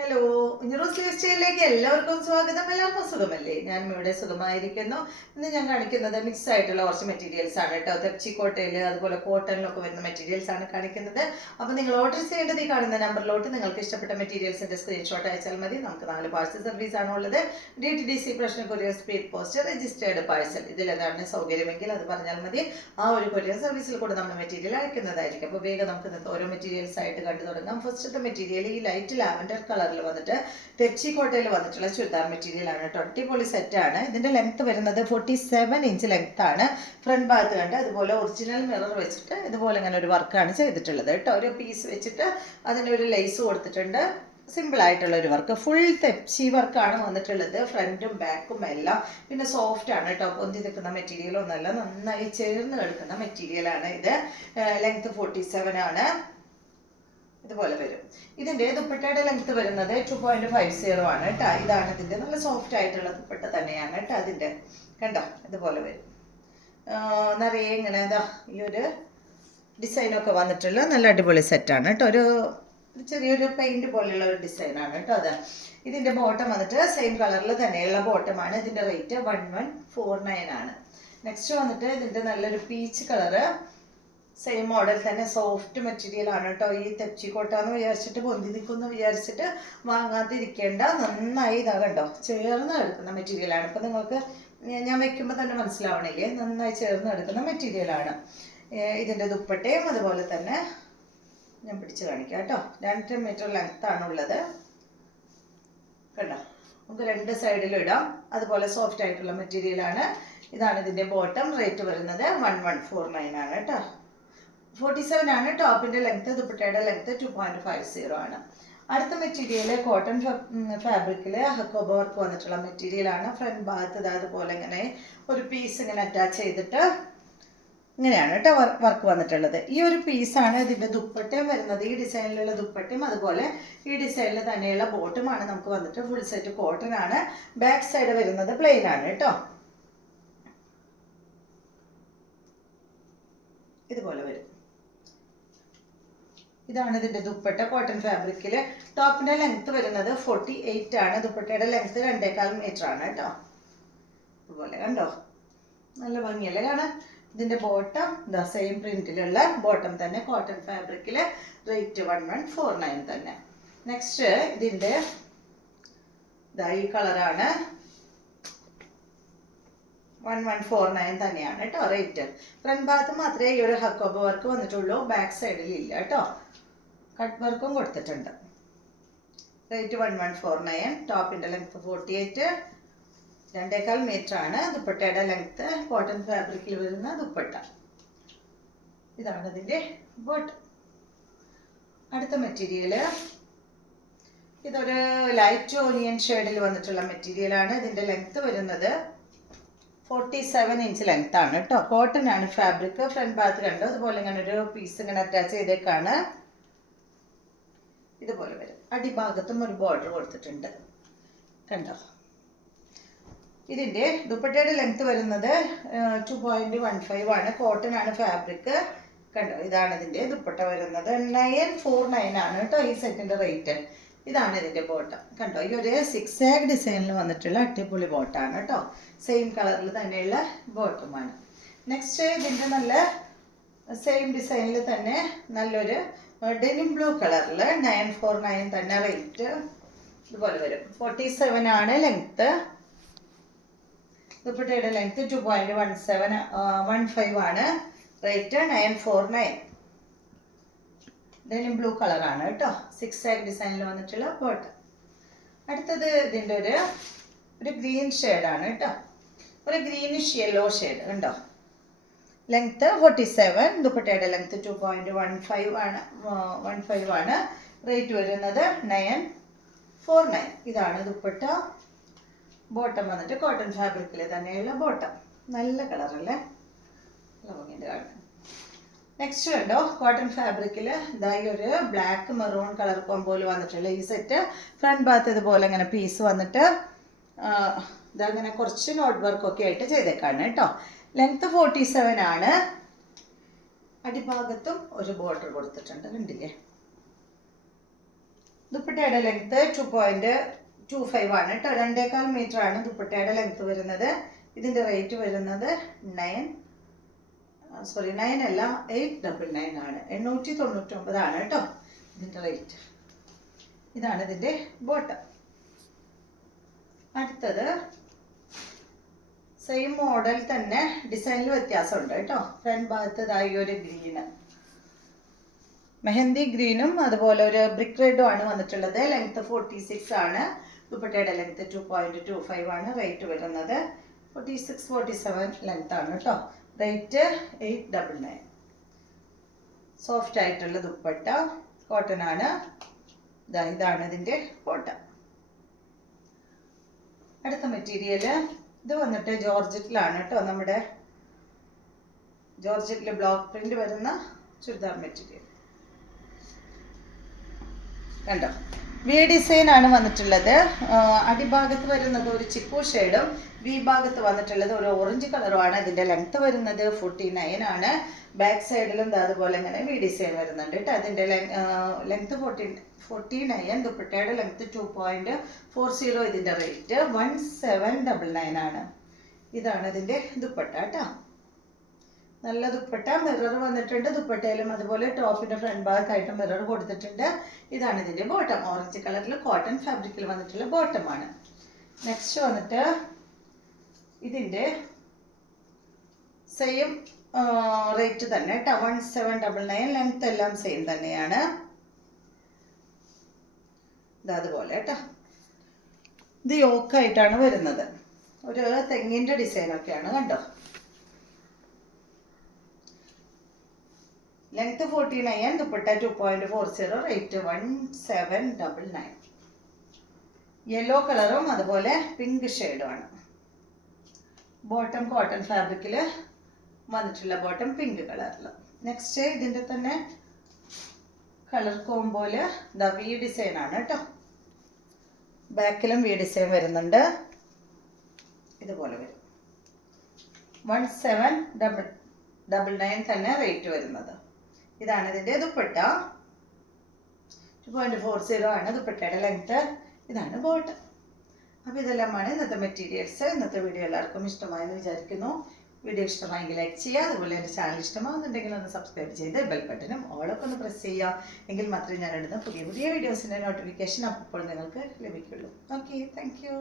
Hello, ഉഞ്ഞറോസ് life സ്റ്റൈലിലേക്ക് എല്ലാവർക്കും സ്വാഗതം. എല്ലാവർക്കും സുഖമല്ലേ? ഞാനും ഇവിടെ സുഖമായിരിക്കുന്നു. ഇന്ന് ഞാൻ കാണിക്കുന്നത് മിക്സ് ആയിട്ടുള്ള കുറച്ച് മെറ്റീരിയൽസ് ആണ് കേട്ടോ. തെച്ചിക്കോട്ടയിൽ അതുപോലെ കോട്ടണിലൊക്കെ വരുന്ന മെറ്റീരിയൽസ് ആണ് കാണിക്കുന്നത്. അപ്പോൾ നിങ്ങൾ ഓർഡർ ചെയ്യേണ്ടത് ഈ കാണുന്ന നമ്പറിലോട്ട് നിങ്ങൾക്ക് ഇഷ്ടപ്പെട്ട മെറ്റീരിയൽസിന്റെ സ്ക്രീൻഷോട്ട് അയച്ചാൽ മതി. നമുക്ക് 4 പാഴ്സൽ സർവീസ് ആണ് ഉള്ളത്. DTDC പ്രശ്ന courier speed post registered parcel. ഇതിലേതാണ് സൗകര്യമെങ്കിൽ അത് പറഞ്ഞാൽ മതി. ആ ഒരു കൊറിയർ സർവീസിൽ കൂടെ നമ്മൾ മെറ്റീരിയൽ അയക്കുന്നതായിരിക്കും. അപ്പോൾ വേഗം നമുക്ക് ഓരോ മെറ്റീരിയൽസ് ആയിട്ട് കണ്ടു തുടങ്ങാം. ഫസ്റ്റത്തെ മെറ്റീരിയൽ ഈ ലൈറ്റ് ലാവൻഡർ കളറിൽ വന്നിട്ട് തെച്ചിക്കോട്ടയിൽ വന്നിട്ടുള്ള ചുരിദാർ മെറ്റീരിയൽ ആണ് കേട്ടോ. അടിപൊളി സെറ്റാണ്. ഇതിന്റെ ലെങ്ത് വരുന്നത് 47 ഇഞ്ച് ലെങ്ത് ആണ്. ഫ്രണ്ട് ഭാഗത്ത് കണ്ട് അതുപോലെ ഒറിജിനൽ മിറർ വെച്ചിട്ട് ഇതുപോലെ ഇങ്ങനെ ഒരു വർക്കാണ് ചെയ്തിട്ടുള്ളത് കേട്ടോ. ഒരു പീസ് വെച്ചിട്ട് അതിനൊരു ലേസ് കൊടുത്തിട്ടുണ്ട്. സിമ്പിൾ ആയിട്ടുള്ള ഒരു വർക്ക്, ഫുൾ തെച്ചി വർക്കാണ് വന്നിട്ടുള്ളത്. ഫ്രണ്ടും ബാക്കും എല്ലാം. പിന്നെ സോഫ്റ്റ് ആണ് കേട്ടോ. പൊന്തി നിൽക്കുന്ന മെറ്റീരിയൽ ഒന്നല്ല, നന്നായി ചേർന്ന് കിടക്കുന്ന മെറ്റീരിയലാണ് ഇത്. ലെങ്ത് 47 ആണ്. ഇതുപോലെ വരും. ഇതിന്റെ ദുപ്പട്ടയുടെ ലെങ്ത് വരുന്നത് 2.50 ആണ് കേട്ടോ. ഇതാണ് ഇതിന്റെ നല്ല സോഫ്റ്റ് ആയിട്ടുള്ള ദുപ്പട്ട തന്നെയാണ് കേട്ടോ. അതിന്റെ കണ്ടോ ഇതുപോലെ വരും. നിറയെ ഇങ്ങനെ ഈ ഒരു ഡിസൈനൊക്കെ വന്നിട്ടുള്ള നല്ല അടിപൊളി സെറ്റാണ് കേട്ടോ. ഒരു ചെറിയൊരു പെയിന്റ് പോലെയുള്ള ഒരു ഡിസൈനാണ് കേട്ടോ അത്. ഇതിന്റെ ബോട്ടം വന്നിട്ട് സെയിം കളറിൽ തന്നെയുള്ള ബോട്ടമാണ്. ഇതിന്റെ റേറ്റ് 1149 ആണ്. നെക്സ്റ്റ് വന്നിട്ട് ഇതിന്റെ നല്ലൊരു പീച്ച് കളറ്, സെയിം മോഡൽ തന്നെ സോഫ്റ്റ് മെറ്റീരിയൽ ആണ് കേട്ടോ. ഈ തെച്ചിക്കോട്ടാന്ന് വിചാരിച്ചിട്ട് പൊന്തി നിൽക്കുന്നു വിചാരിച്ചിട്ട് വാങ്ങാതിരിക്കേണ്ട. നന്നായി ഇതാ കണ്ടോ, ചേർന്ന് എടുക്കുന്ന മെറ്റീരിയലാണ്. ഇപ്പം നിങ്ങൾക്ക് ഞാൻ വെക്കുമ്പോൾ തന്നെ മനസ്സിലാവണില്ലേ, നന്നായി ചേർന്ന് എടുക്കുന്ന മെറ്റീരിയലാണ്. ഇതിൻ്റെ ദുപ്പട്ടയും അതുപോലെ തന്നെ ഞാൻ പിടിച്ച് കാണിക്കാം കേട്ടോ. 2 മീറ്റർ ലെങ്ത് ആണുള്ളത് കണ്ടോ. നമുക്ക് 2 സൈഡിലും ഇടാം. അതുപോലെ സോഫ്റ്റ് ആയിട്ടുള്ള മെറ്റീരിയലാണ്. ഇതാണ് ഇതിൻ്റെ ബോട്ടം. റേറ്റ് വരുന്നത് 1149 ആണ് കേട്ടോ. 47 ആണ് ടോപ്പിന്റെ ലെങ്ത്. ദുപ്പട്ടയുടെ ലെങ്ത് 2.50 ആണ്. അടുത്ത മെറ്റീരിയൽ കോട്ടൺ ഫാബ്രിക്കില് ഹക്കോബ വർക്ക് വന്നിട്ടുള്ള മെറ്റീരിയൽ ആണ്. ഫ്രണ്ട് ഭാഗത്ത് അതുപോലെ ഇങ്ങനെ ഒരു പീസ് ഇങ്ങനെ അറ്റാച്ച് ചെയ്തിട്ട് ഇങ്ങനെയാണ് കേട്ടോ വർക്ക് വന്നിട്ടുള്ളത്. ഈ ഒരു പീസാണ് ഇതിന്റെ ദുപ്പട്ടയും വരുന്നത്. ഈ ഡിസൈനിലുള്ള ദുപ്പട്ടയും അതുപോലെ ഈ ഡിസൈനിൽ തന്നെയുള്ള ബോട്ടുമാണ് നമുക്ക് വന്നിട്ട്. ഫുൾ സെറ്റ് കോട്ടൺ ആണ്. ബാക്ക് സൈഡ് വരുന്നത് പ്ലെയിൻ ആണ് കേട്ടോ. ഇതുപോലെ വരും. ഇതാണ് ഇതിന്റെ ദുപ്പട്ട. കോട്ടൺ ഫാബ്രിക്കില് ടോപ്പിന്റെ ലെങ്ത് വരുന്നത് 48 ആണ്. ദുപ്പട്ടയുടെ ലെങ്ത് 2.25 മീറ്റർ ആണ് കേട്ടോ. ഇതുപോലെ കണ്ടോ, നല്ല ഭംഗിയല്ലേ കാണാൻ. ഇതിന്റെ ബോട്ടം സെയിം പ്രിന്റിലുള്ള ബോട്ടം തന്നെ, കോട്ടൺ ഫാബ്രിക്കില്. റേറ്റ് 1149 തന്നെ. നെക്സ്റ്റ് ഇതിന്റെ ഈ കളറാണ്. 1149 തന്നെയാണ് കേട്ടോ റേറ്റ്. ഫ്രണ്ട് ഭാഗത്ത് മാത്രമേ ഈ ഒരു ഹക്കോബ വർക്ക് വന്നിട്ടുള്ളൂ. ബാക്ക് സൈഡിൽ ഇല്ല കേട്ടോ. കട്ട് വർക്കും കൊടുത്തിട്ടുണ്ട്. റേറ്റ് 1149. ടോപ്പിന്റെ ലെങ്ത് 48, 2.25 മീറ്റർ ആണ്. ദുപ്പട്ടയുടെ ലെങ്ത് കോട്ടൺ ഫാബ്രിക്കിൽ വരുന്ന ദുപ്പട്ട. ഇതാണ് ഇതിന്റെ ബോട്ടം. അടുത്ത മെറ്റീരിയല് ഇതൊരു ലൈറ്റ് ഓനിയൻ ഷെയ്ഡിൽ വന്നിട്ടുള്ള മെറ്റീരിയൽ ആണ്. ഇതിന്റെ ലെങ്ത് വരുന്നത് 47 ഇഞ്ച് ലെങ്ത് ആണ് കേട്ടോ. കോട്ടൺ ആണ് ഫാബ്രിക്. ഫ്രണ്ട് ഭാഗത്ത് കണ്ടോ അതുപോലെ ഇങ്ങനെ ഒരു പീസ് ഇങ്ങനെ അറ്റാച്ച് ചെയ്തേക്കാണ്. ഇതുപോലെ വരും. അടിഭാഗത്തും ഒരു ബോർഡർ കൊടുത്തിട്ടുണ്ട് കണ്ടോ. ഇതിന്റെ ദുപ്പട്ടയുടെ ലെങ്ത് വരുന്നത് 2.15 ആണ്. കോട്ടൺ ആണ് ഫാബ്രിക് കണ്ടോ. ഇതാണ് ഇതിന്റെ ദുപ്പട്ട വരുന്നത്. 949 ആണ് കേട്ടോ ഈ സെറ്റിന്റെ റേറ്റ്. ഇതാണ് ഇതിന്റെ ബോട്ടം കണ്ടോ. ഈ ഒരു സിക്സാഗ് ഡിസൈനിൽ വന്നിട്ടുള്ള അടിപൊളി ബോട്ടാണ് കേട്ടോ. സെയിം കളറിൽ തന്നെയുള്ള ബോട്ടമാണ്. നെക്സ്റ്റ് ഇതിന്റെ നല്ല സെയിം ഡിസൈനിൽ തന്നെ നല്ലൊരു ഡെനിം ബ്ലൂ കളറിൽ 949 തന്നെ റേറ്റ്. ഇതുപോലെ വരും. 47 ആണ് ലെങ്ത്. ദുപ്പട്ടയുടെ ലെങ്ത് 2.15 ആണ്. റേറ്റ് 949. ഡെനിം ബ്ലൂ കളറാണ് കേട്ടോ. സിക്സാഗ് ഡിസൈനിൽ വന്നിട്ടുള്ള ബോട്ടം. അടുത്തത് ഇതിൻ്റെ ഒരു ഗ്രീൻ ഷെയ്ഡാണ് കേട്ടോ. ഒരു ഗ്രീനിഷ് യെല്ലോ ഷെയ്ഡ് കണ്ടോ. ലെങ്ത് 47. ദുപ്പട്ടയുടെ ലെങ്ത് 2.15 ആണ്. റേറ്റ് വരുന്നത് 949. ഇതാണ് ദുപ്പട്ട. ബോട്ടം വന്നിട്ട് കോട്ടൺ ഫാബ്രിക്കിൽ തന്നെയുള്ള ബോട്ടം. നല്ല കളറല്ലേ, നല്ല ഭംഗിയുണ്ട് കാണാൻ. നെക്സ്റ്റ് കണ്ടോ കോട്ടൺ ഫാബ്രിക്കിൽ ഈ ഒരു ബ്ലാക്ക് മെറൂൺ കളർ കോമ്പോയിൽ വന്നിട്ടുള്ള ഈ സെറ്റ്. ഫ്രണ്ട് ഭാഗത്ത് ഇതുപോലെ ഇങ്ങനെ പീസ് വന്നിട്ട് ഇതങ്ങനെ കുറച്ച് നോട്ട് വർക്കൊക്കെ ആയിട്ട് ചെയ്തേക്കാണ് കേട്ടോ. ലെങ്ത് 47 ആണ്. അടിഭാഗത്തും ഒരു ബോർഡർ കൊടുത്തിട്ടുണ്ട് കണ്ടില്ലേ. ദുപ്പട്ടയുടെ ലെങ്ത് 2.25 ആണ് കേട്ടോ. 2.25 മീറ്റർ ആണ് ദുപ്പട്ടയുടെ ലെങ്ത് വരുന്നത്. ഇതിൻ്റെ റേറ്റ് വരുന്നത് 9 അല്ല 899 ആണ്. 899 ആണ് കേട്ടോ ഇതിൻ്റെ റേറ്റ്. ഇതാണ് ഇതിൻ്റെ ബോട്ടം. അടുത്തത് സെയിം മോഡൽ തന്നെ ഡിസൈനിൽ വ്യത്യാസമുണ്ട് കേട്ടോ. ഫ്രണ്ട് ഭാഗത്ത് ഇതായി ഒരു ഗ്രീന്, മെഹന്തി ഗ്രീനും അതുപോലെ ഒരു ബ്രിക്ക് റെഡും ആണ് വന്നിട്ടുള്ളത്. ലെങ്ത് 46 ആണ്. ദുപ്പട്ടയുടെ ലെങ്ത് 2.25 ആണ്. റേറ്റ് വരുന്നത് 46-47 ലെങ്ത് ആണ് കേട്ടോ. റേറ്റ് 899. സോഫ്റ്റ് ആയിട്ടുള്ള ദുപ്പട്ട, കോട്ടൺ ആണ്. ഇതാണ് ഇതിൻ്റെ ബോട്ടം. അടുത്ത മെറ്റീരിയൽ ഇത് വന്നിട്ട് ജോർജറ്റിലാണ് കേട്ടോ. നമ്മുടെ ജോർജറ്റിൽ ബ്ലോക്ക് പ്രിന്റ് വരുന്ന ചുരിദാർ മെറ്റീരിയൽ കണ്ടോ. വി ഡിസൈൻ ആണ് വന്നിട്ടുള്ളത്. അടിഭാഗത്ത് വരുന്നത് ഒരു ചിക്കു ഷെയ്ഡും വി ഭാഗത്ത് വന്നിട്ടുള്ളത് ഒരു ഓറഞ്ച് കളറുമാണ്. ഇതിൻ്റെ ലെങ്ത് വരുന്നത് 49 ആണ്. ബാക്ക് സൈഡിലും അതുപോലെ ഇങ്ങനെ വി ഡിസൈൻ വരുന്നുണ്ട് കേട്ടോ. അതിൻ്റെ ലെങ്ത് 49. ദുപ്പട്ടയുടെ ലെങ്ത് 2.40. ഇതിൻ്റെ റേറ്റ് 1799 ആണ്. ഇതാണ് ഇതിൻ്റെ ദുപ്പട്ട കേട്ടോ. നല്ല ദുപ്പട്ട. മിറർ വന്നിട്ടുണ്ട് ദുപ്പട്ടയിലും, അതുപോലെ ടോപ്പിൻ്റെ ഫ്രണ്ട് ഭാഗത്തായിട്ട് മിറർ കൊടുത്തിട്ടുണ്ട്. ഇതാണ് ഇതിൻ്റെ ബോട്ടം. ഓറഞ്ച് കളറിൽ കോട്ടൺ ഫാബ്രിക്കിൽ വന്നിട്ടുള്ള ബോട്ടമാണ്. നെക്സ്റ്റ് വന്നിട്ട് ഇതിൻ്റെ സെയിം റേറ്റ് തന്നെ കേട്ടോ. 1799. ലെങ്ത് എല്ലാം സെയിം തന്നെയാണ്. അതുപോലെ കേട്ടോ. ഇത് യോക്കായിട്ടാണ് വരുന്നത്. ഒരു തെങ്ങിൻ്റെ ഡിസൈനൊക്കെയാണ് കണ്ടോ. ലെങ്ത് 49. ദുപ്പട്ട 2.40. റേറ്റ് 1799. യെല്ലോ കളറും അതുപോലെ പിങ്ക് ഷെയ്ഡുമാണ്. ബോട്ടം കോട്ടൺ ഫാബ്രിക്കിൽ വന്നിട്ടുള്ള ബോട്ടം പിങ്ക് കളറിൽ. നെക്സ്റ്റ് ഇതിൻ്റെ തന്നെ കളർ കോമ്പോല് വി ഡിസൈൻ ആണ് കേട്ടോ. ബാക്കിലും വി ഡിസൈൻ വരുന്നുണ്ട്. ഇതുപോലെ വരും. 1799 തന്നെ റേറ്റ് വരുന്നത്. ഇതാണ് ഇതിൻ്റെ ദുപ്പട്ട. 2.40 ആണ് ദുപ്പട്ടയുടെ ലെങ്ത്. ഇതാണ് ബോട്ടം. അപ്പോൾ ഇതെല്ലാമാണ് ഇന്നത്തെ മെറ്റീരിയൽസ്. ഇന്നത്തെ വീഡിയോ എല്ലാവർക്കും ഇഷ്ടമായെന്ന് വിചാരിക്കുന്നു. വീഡിയോ ഇഷ്ടമായെങ്കിൽ ലൈക്ക് ചെയ്യുക. അതുപോലെ എൻ്റെ ചാനൽ ഇഷ്ടമാകുന്നുണ്ടെങ്കിൽ ഒന്ന് സബ്സ്ക്രൈബ് ചെയ്ത് ബെൽ ബട്ടനും ഓളൊക്കെ ഒന്ന് പ്രസ് ചെയ്യുക. എങ്കിൽ മാത്രമേ ഞാൻ ഇടുന്ന പുതിയ വീഡിയോസിൻ്റെ നോട്ടിഫിക്കേഷൻ അപ്പോൾ നിങ്ങൾക്ക് ലഭിക്കുള്ളൂ. Okay, thank you.